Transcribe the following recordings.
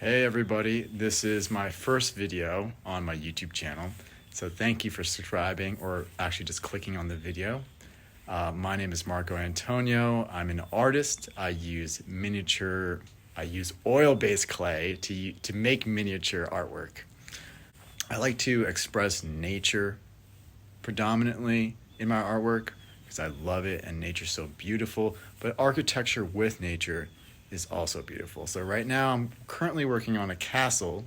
Hey everybody, this is my first video on my YouTube channel. So thank you for subscribing or actually just clicking on the video. My name is Marco Antonio. I'm an artist. I use oil-based clay to make miniature artwork. I like to express nature predominantly in my artwork because I love it and nature's so beautiful, but architecture with nature is also beautiful. So right now I'm currently working on a castle,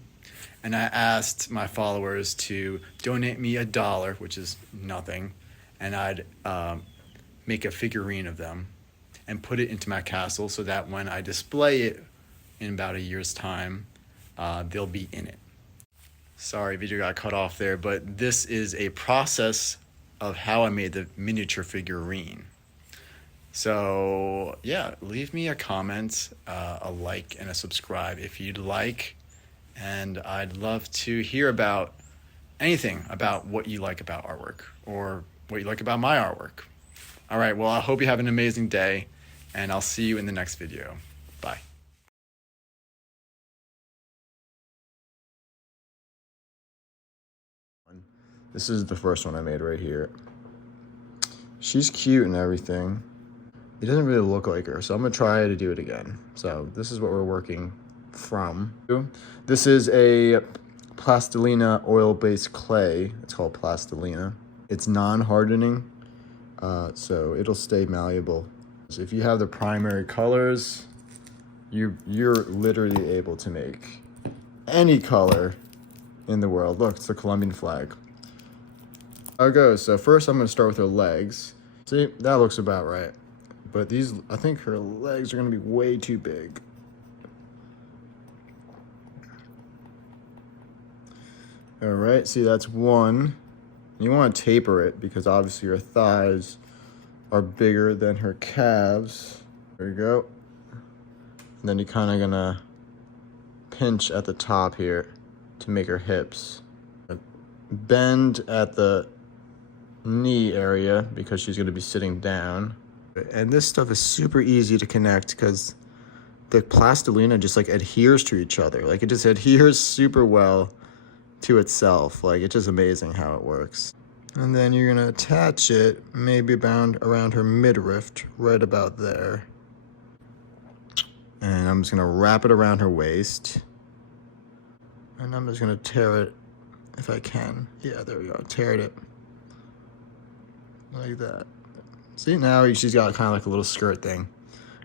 and I asked my followers to donate me $1, which is nothing, and I'd make a figurine of them and put it into my castle so that when I display it in about a year's time, they'll be in it. Sorry, video got cut off there, but this is a process of how I made the miniature figurine. So yeah, leave me a comment, a like, and a subscribe if you'd like. And I'd love to hear about anything about what you like about artwork or what you like about my artwork. All right, well, I hope you have an amazing day, and I'll see you in the next video. Bye. This is the first one I made right here. She's cute and everything. It doesn't really look like her, so I'm gonna try to do it again. So this is what we're working from. This is a plastilina oil-based clay. It's called plastilina. It's non-hardening, so it'll stay malleable. So if you have the primary colors, you're literally able to make any color in the world. Look, it's the Colombian flag. How it goes. So first I'm gonna start with her legs. See, that looks about right. But these, I think her legs are gonna be way too big. All right, see, that's one. You wanna taper it because obviously her thighs are bigger than her calves. There you go. And then you're kinda gonna pinch at the top here to make her hips. Bend at the knee area because she's gonna be sitting down. And this stuff is super easy to connect because the plastilina just like adheres to each other. Like it just adheres super well to itself. Like it's just amazing how it works. And then you're gonna attach it maybe around her midriff, right about there. And I'm just gonna wrap it around her waist. And I'm just gonna tear it if I can. Yeah, there we go, tear it like that. See, now she's got kind of like a little skirt thing.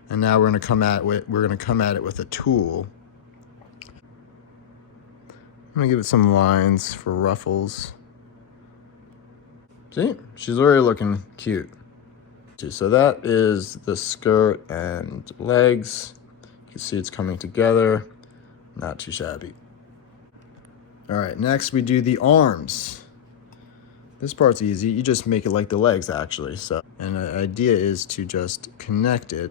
And now we're gonna come at it with a tool. I'm gonna give it some lines for ruffles. See, she's already looking cute. So that is the skirt and legs. You can see it's coming together. Not too shabby. All right, next we do the arms. This part's easy. You just make it like the legs, actually. So, and the idea is to just connect it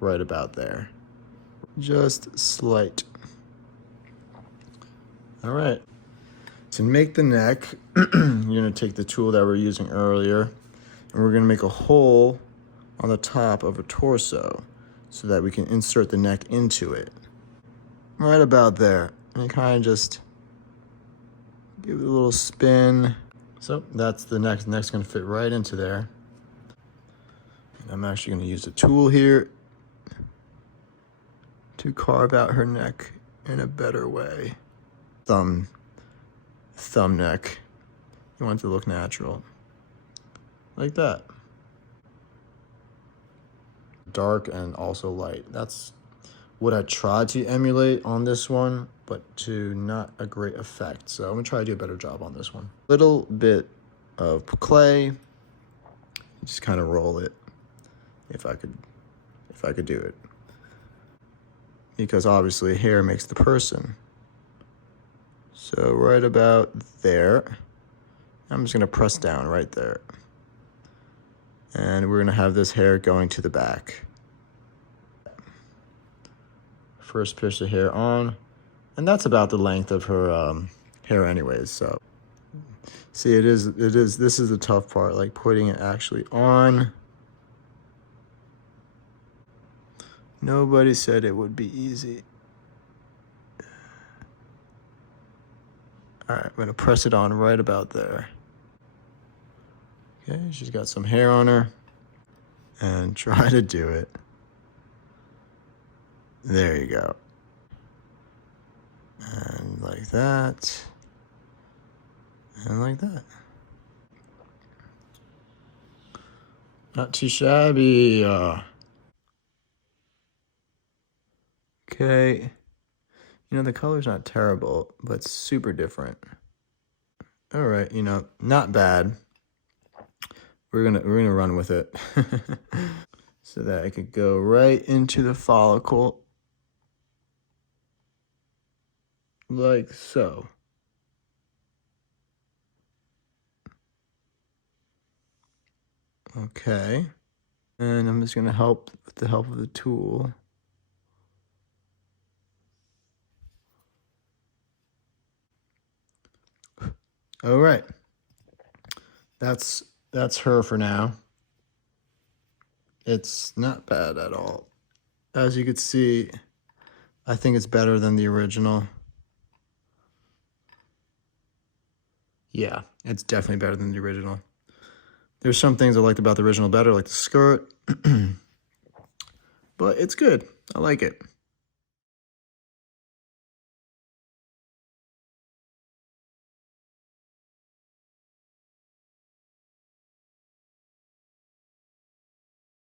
right about there. Just slight. All right. To make the neck, you're gonna take the tool that we were using earlier, and we're gonna make a hole on the top of a torso so that we can insert the neck into it. Right about there. And you kind of just give it a little spin. So that's the neck. The neck's gonna fit right into there. And I'm actually gonna use a tool here to carve out her neck in a better way. Thumb neck. You want it to look natural. Like that. Dark and also light. That's what I tried to emulate on this one, but to not a great effect. So I'm gonna try to do a better job on this one. Little bit of clay, just kind of roll it if I could do it. Because obviously hair makes the person. So right about there, I'm just gonna press down right there. And we're gonna have this hair going to the back. First pierce the hair on, and that's about the length of her hair anyways, so. See, this is the tough part, like putting it actually on. Nobody said it would be easy. All right, I'm gonna press it on right about there. Okay, she's got some hair on her. And try to do it. There you go. And like that. And like that. Not too shabby. Okay. You know, the color's not terrible, but it's super different. All right, you know, not bad. We're gonna run with it. So that I could go right into the follicle. Like so. Okay. And I'm just gonna help with the help of the tool. All right. That's her for now. It's not bad at all. As you could see, I think it's better than the original. Yeah, it's definitely better than the original. There's some things I liked about the original better, like the skirt. But it's good. I like it.